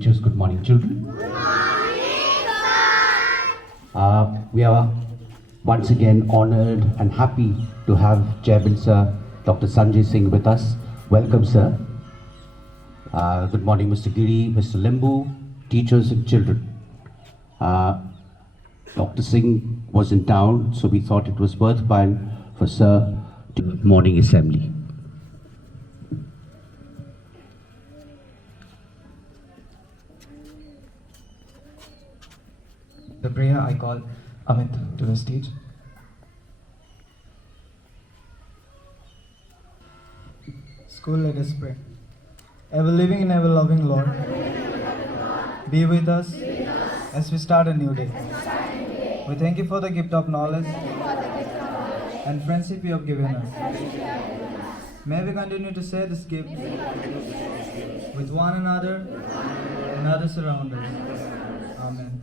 teachers, good morning, children. Good morning, We are once again honored and happy to have Chairman Sir Dr. Sanjay Singh with us. Welcome, sir. Good morning, Mr. Giri, Mr. Limbu, teachers and children. Dr. Singh was in town, so we thought it was worthwhile for Sir to morning assembly. The prayer I call Amit to the stage. School, let us pray. Ever living and ever loving Lord, be with us as we start a new day. We thank you for the gift of knowledge and friendship you have given us. May we continue to share this gift with one another and others around us. Amen.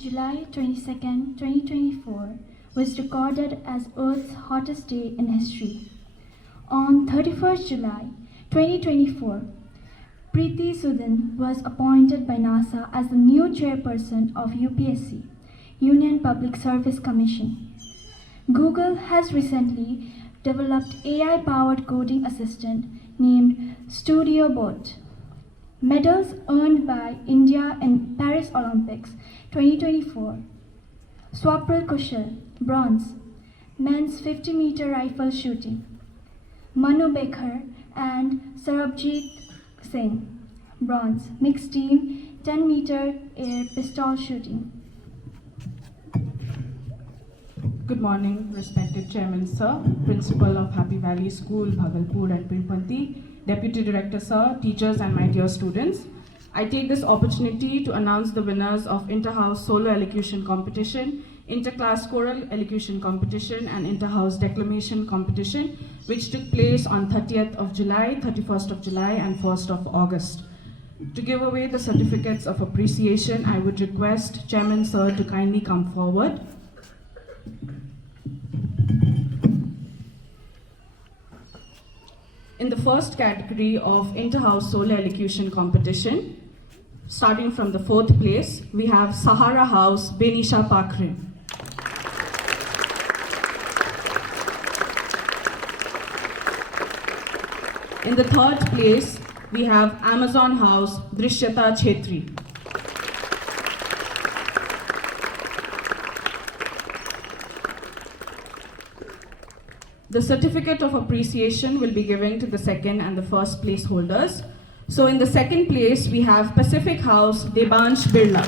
July 22nd, 2024 was recorded as Earth's hottest day in history. On 31st July 2024, Preeti Sudhan was appointed by NASA as the new chairperson of UPSC, Union Public Service Commission. Google has recently developed AI-powered coding assistant named StudioBot. Medals earned by India in Paris Olympics 2024. Swapnil Kushal, bronze, men's 50-meter rifle shooting. Manu Bekhar and Sarabjit Singh, bronze, mixed team 10-meter air pistol shooting. Good morning, respected Chairman Sir, Principal of Happy Valley School, Bhagalpur and Pirpanti, Deputy Director Sir, teachers and my dear students. I take this opportunity to announce the winners of Inter-House Solo Elocution Competition, Inter-Class Choral Elocution Competition and Inter-House Declamation Competition, which took place on 30th of July, 31st of July and 1st of August. To give away the certificates of appreciation, I would request Chairman Sir to kindly come forward. In the first category of Inter-House Solo Elocution Competition, starting from the 4th place, we have Sahara House, Benisha Pakre. In the 3rd place, we have Amazon House, Drishyata Chetri. The certificate of appreciation will be given to the 2nd and the 1st place holders. So in the 2nd place, we have Pacific House, Debansh Birla.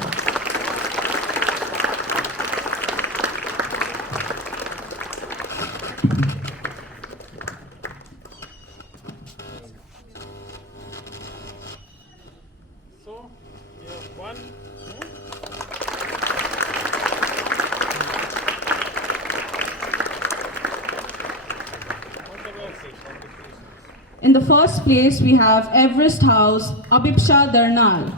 So, we have one. In the 1st place, we have Everest House, Abipsha Darnal.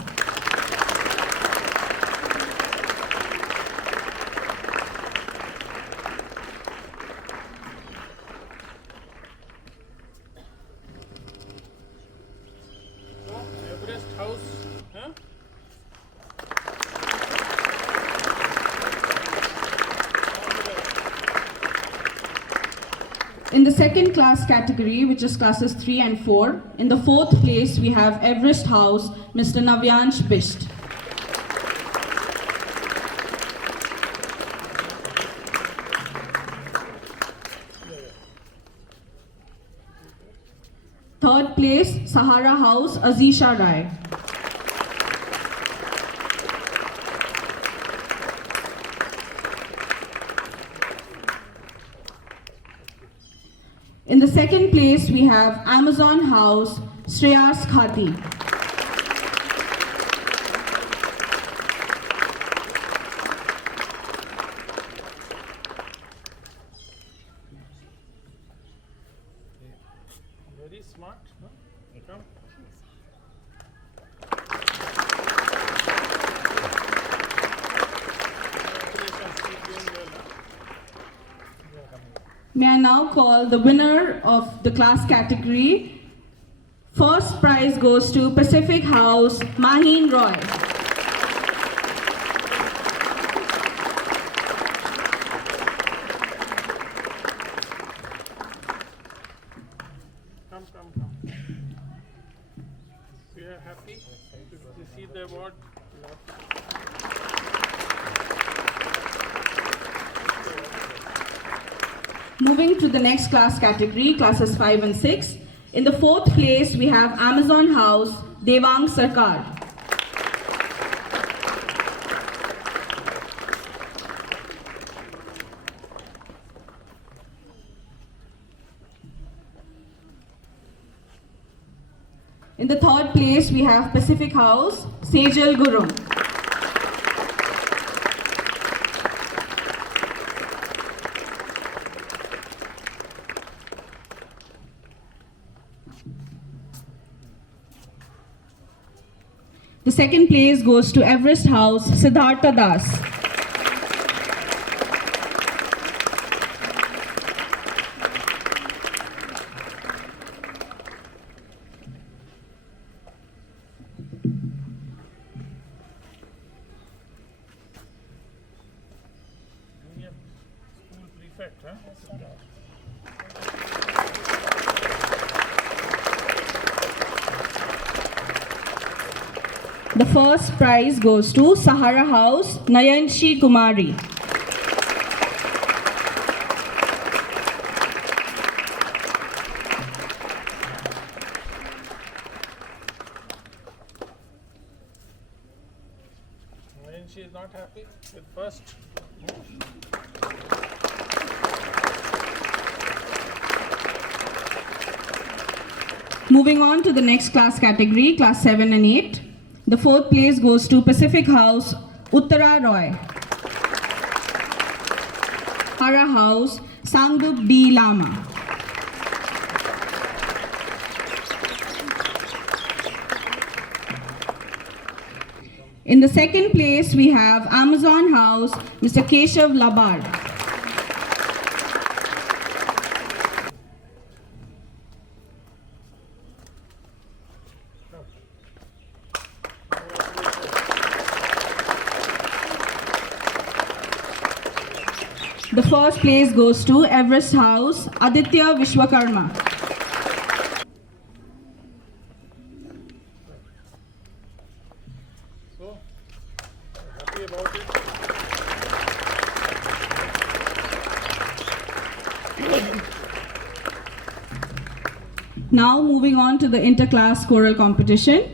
So, Everest House. Huh? In the 2nd class category, which is classes 3 and 4, in the 4th place, we have Everest House, Mr. Navyansh Bisht. Third place, Sahara House, Azisha Rai. In the 2nd place, we have Amazon House, Shreyas Khati. Very smart. Huh? Come. May I now call the winner of the class category, First prize goes to Pacific House, Maheen Roy. Come. We are happy to receive the award. Moving to the next class category, classes 5 and 6. In the fourth place, we have Amazon House, Devang Sarkar. In the third place, we have Pacific House, Sejal Gurung. The second place goes to Everest House, Siddhartha Das. Junior school prefect, huh? The first prize goes to Sahara House, Nayanshi Kumari. When she is not happy with first. Moving on to the next class category, class 7 and 8. The fourth place goes to Pacific House, Uttara Roy. Hara House, Sangdup D. Lama. In the second place, we have Amazon House, Mr. Keshav Labard. The first place goes to Everest House, Aditya Vishwakarma. So, happy about it. Now moving on to the interclass choral competition.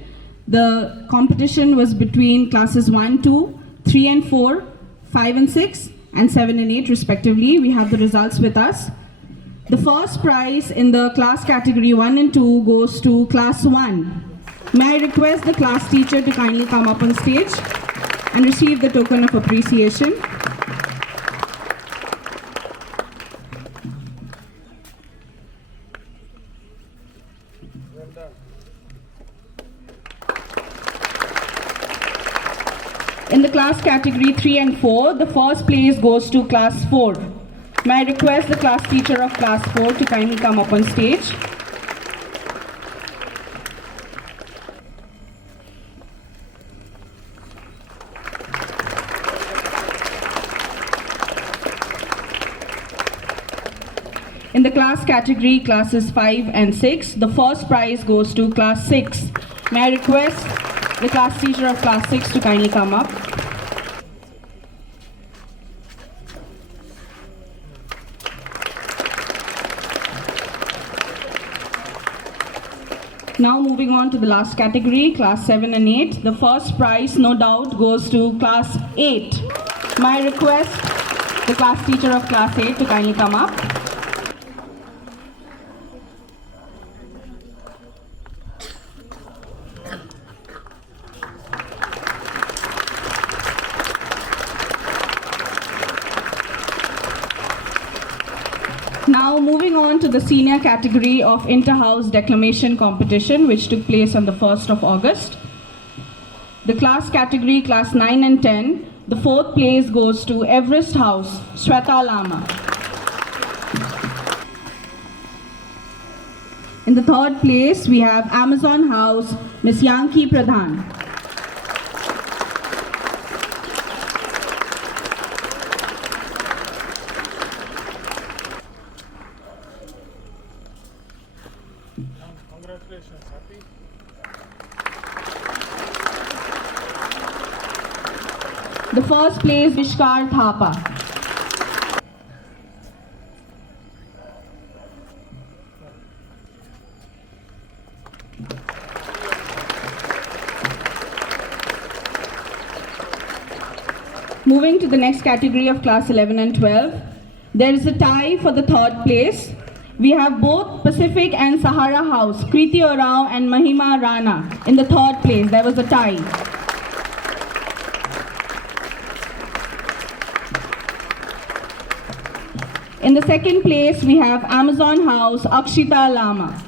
The competition was between classes 1, 2, 3 and 4, 5 and 6, and 7 and 8 respectively. We have the results with us. The first prize in the class category 1 and 2 goes to class 1. May I request the class teacher to kindly come up on stage and receive the token of appreciation. Well done. In the class category 3 and 4, the first place goes to class 4. May I request the class teacher of class 4 to kindly come up on stage. In the class category classes 5 and 6, the first prize goes to class 6. May I request the class teacher of class 6 to kindly come up. Now moving on to the last category, class 7 and 8. The first prize, no doubt, goes to class 8. May I request the class teacher of class 8 to kindly come up. Now moving on to the senior category of inter-house declamation competition, which took place on the 1st of August. The class category, class 9 and 10, the fourth place goes to Everest House, Shweta Lama. In the third place, we have Amazon House, Ms. Yanki Pradhan. Congratulations, happy? The first place, Vishkar Thapa. Moving to the next category of class 11 and 12, there is a tie for the third place. We have both Pacific and Sahara House, Kriti Orao and Mahima Rana. In the third place, there was a tie. In the second place, we have Amazon House, Akshita Lama.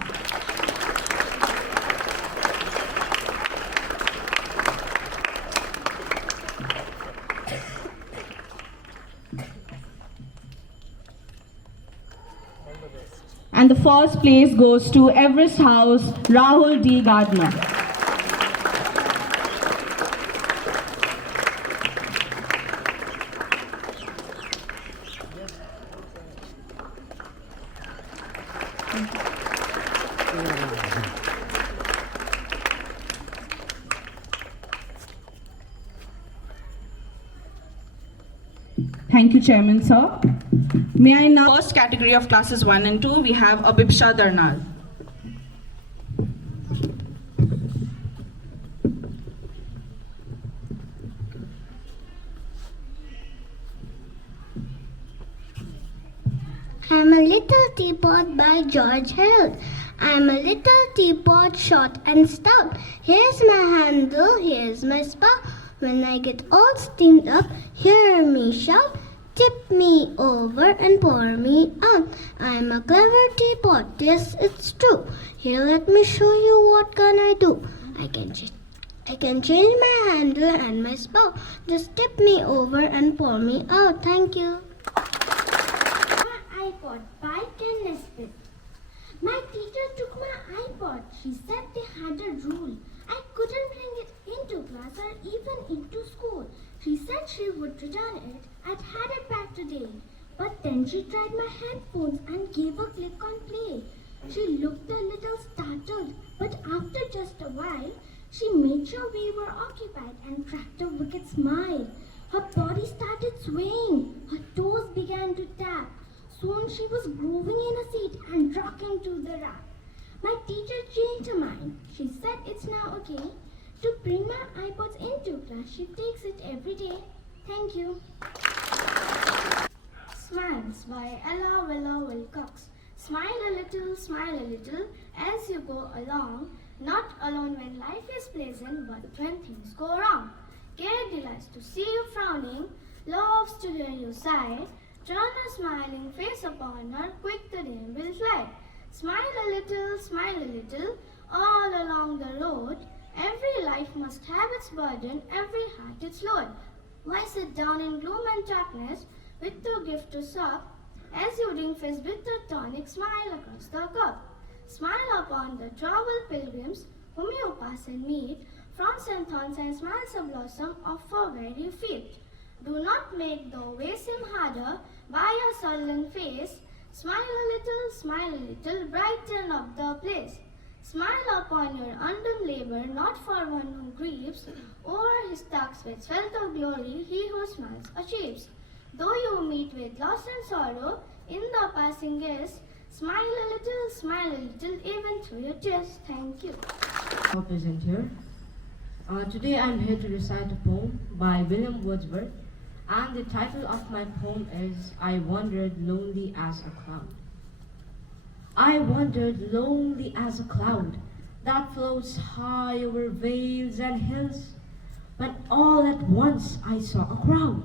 And the first place goes to Everest House, Rahul D. Gardner. Thank you, Chairman, sir. May I now, first category of classes 1 and 2, we have Abhipsha Darnal. I'm a little teapot by George Herald. I'm a little teapot, short and stout. Here's my handle, here's my spout. When I get all steamed up, hear me shout. Tip me over and pour me out. I'm a clever teapot, yes, it's true. Here, let me show you what can I do. I can change my handle and my spout. Just tip me over and pour me out. Thank you. My iPod by Ken Nesbitt. My teacher took my iPod. She said they had a rule. I couldn't bring it into class or even into school. She said she would return it. I'd had it back today. But then she tried my headphones and gave a click on play. She looked a little startled, but after just a while, she made sure we were occupied and cracked a wicked smile. Her body started swaying. Her toes began to tap. Soon she was grooving in a seat and rocking to the rack. My teacher changed her mind. She said it's now okay to bring my iPods into class. She takes it every day. Thank you. Smiles by Ella Willa Wilcox. Smile a little, as you go along. Not alone when life is pleasant, but when things go wrong. Care delights to see you frowning, loves to hear you sigh. Turn a smiling face upon her, quick the day will fly. Smile a little, all along the road. Every life must have its burden, every heart its load. Why sit down in gloom and darkness, with no gift to sup? As you drink fizz with the tonic, smile across the cup. Smile upon the troubled pilgrims, whom you pass and meet. Fronds and thorns and smiles a blossom offer where you feet. Do not make the way seem harder by your sullen face. Smile a little, brighten up the place. Smile upon your undone labor, not for one who grieves. Over his dark sweats felt of glory, he who smiles achieves. Though you meet with loss and sorrow in the passing guest, smile a little, even through your tears. Thank you. Present here. Today I'm here to recite a poem by William Wordsworth, and the title of my poem is I Wandered Lonely as a Cloud. I wandered lonely as a cloud that floats high over vales and hills, but all at once I saw a crowd,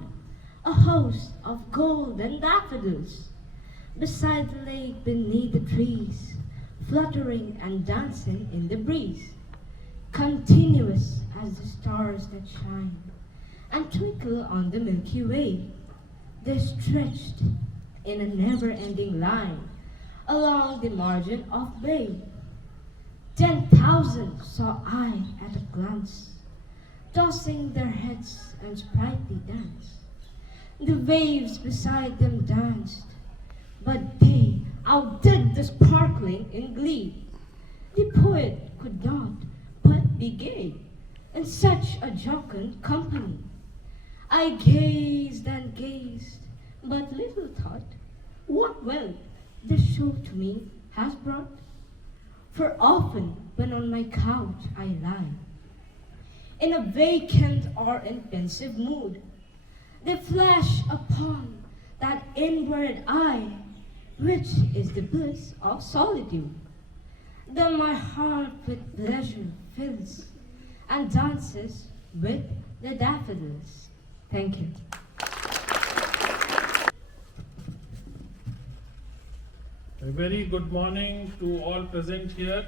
a host of golden daffodils, beside the lake beneath the trees, fluttering and dancing in the breeze, continuous as the stars that shine and twinkle on the Milky Way. They stretched in a never-ending line along the margin of bay, 10,000 saw I at a glance, tossing their heads and sprightly dance. The waves beside them danced, but they outdid the sparkling in glee. The poet could not but be gay in such a jocund company. I gazed and gazed, but little thought what wealth this show to me has brought. For often when on my couch I lie, in a vacant or in pensive mood, they flash upon that inward eye, which is the bliss of solitude. Then my heart with pleasure fills and dances with the daffodils. Thank you. A very good morning to all present here.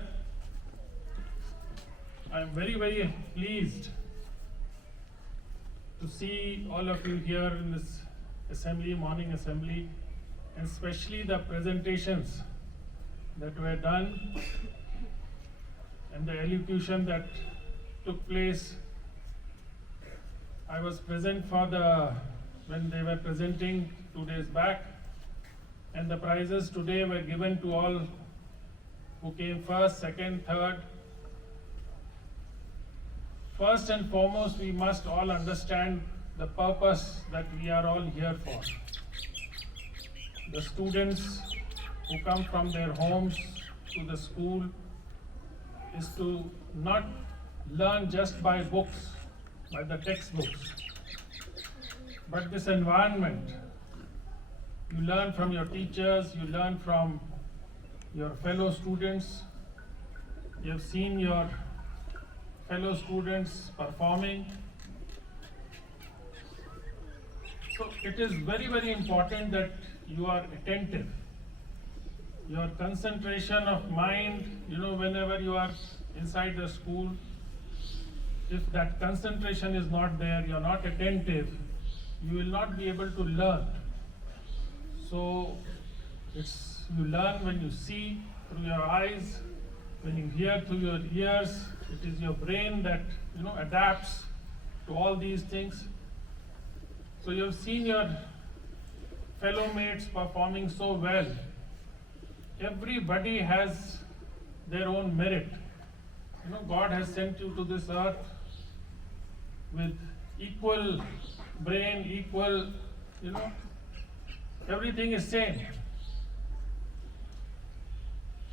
I am very, very pleased to see all of you here in this assembly, morning assembly, and especially the presentations that were done and the elocution that took place. I was present when they were presenting 2 days back, and the prizes today were given to all who came first, second, third. First and foremost, we must all understand the purpose that we are all here for. The students who come from their homes to the school is to not learn just by books, by the textbooks, but this environment. You learn from your teachers, you learn from your fellow students. You have seen your fellow students performing. So it is very, very important that you are attentive. Your concentration of mind, whenever you are inside the school, if that concentration is not there, you're not attentive, you will not be able to learn. So you learn when you see through your eyes, when you hear through your ears. It is your brain that adapts to all these things. So you have seen your fellow mates performing so well. Everybody has their own merit. God has sent you to this earth with equal brain, equal, everything is same.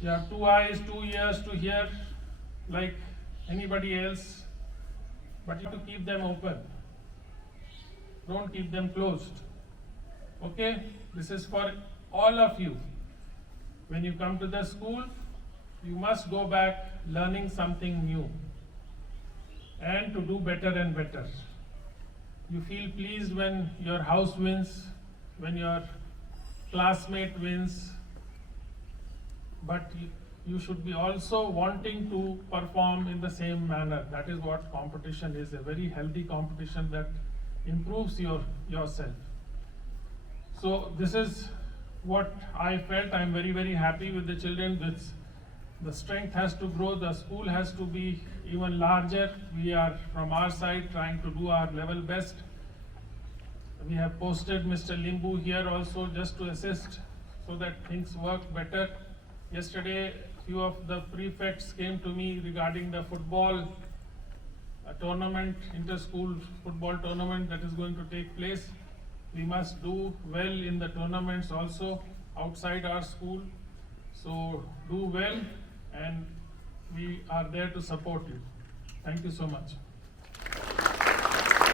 You have 2 eyes, 2 ears to hear like anybody else, but you have to keep them open. Don't keep them closed. Okay? This is for all of you. When you come to the school, you must go back learning something new and to do better and better. You feel pleased when your house wins, when your classmate wins, but you should be also wanting to perform in the same manner. That is what competition is, a very healthy competition that improves yourself. So this is what I felt. I'm very, very happy with the children. The strength has to grow, the school has to be even larger. We are from our side trying to do our level best. We have posted Mr. Limbu here also just to assist so that things work better. Yesterday, few of the prefects came to me regarding the football tournament, inter-school football tournament that is going to take place. We must do well in the tournaments also outside our school. So do well, and we are there to support you. Thank you so much.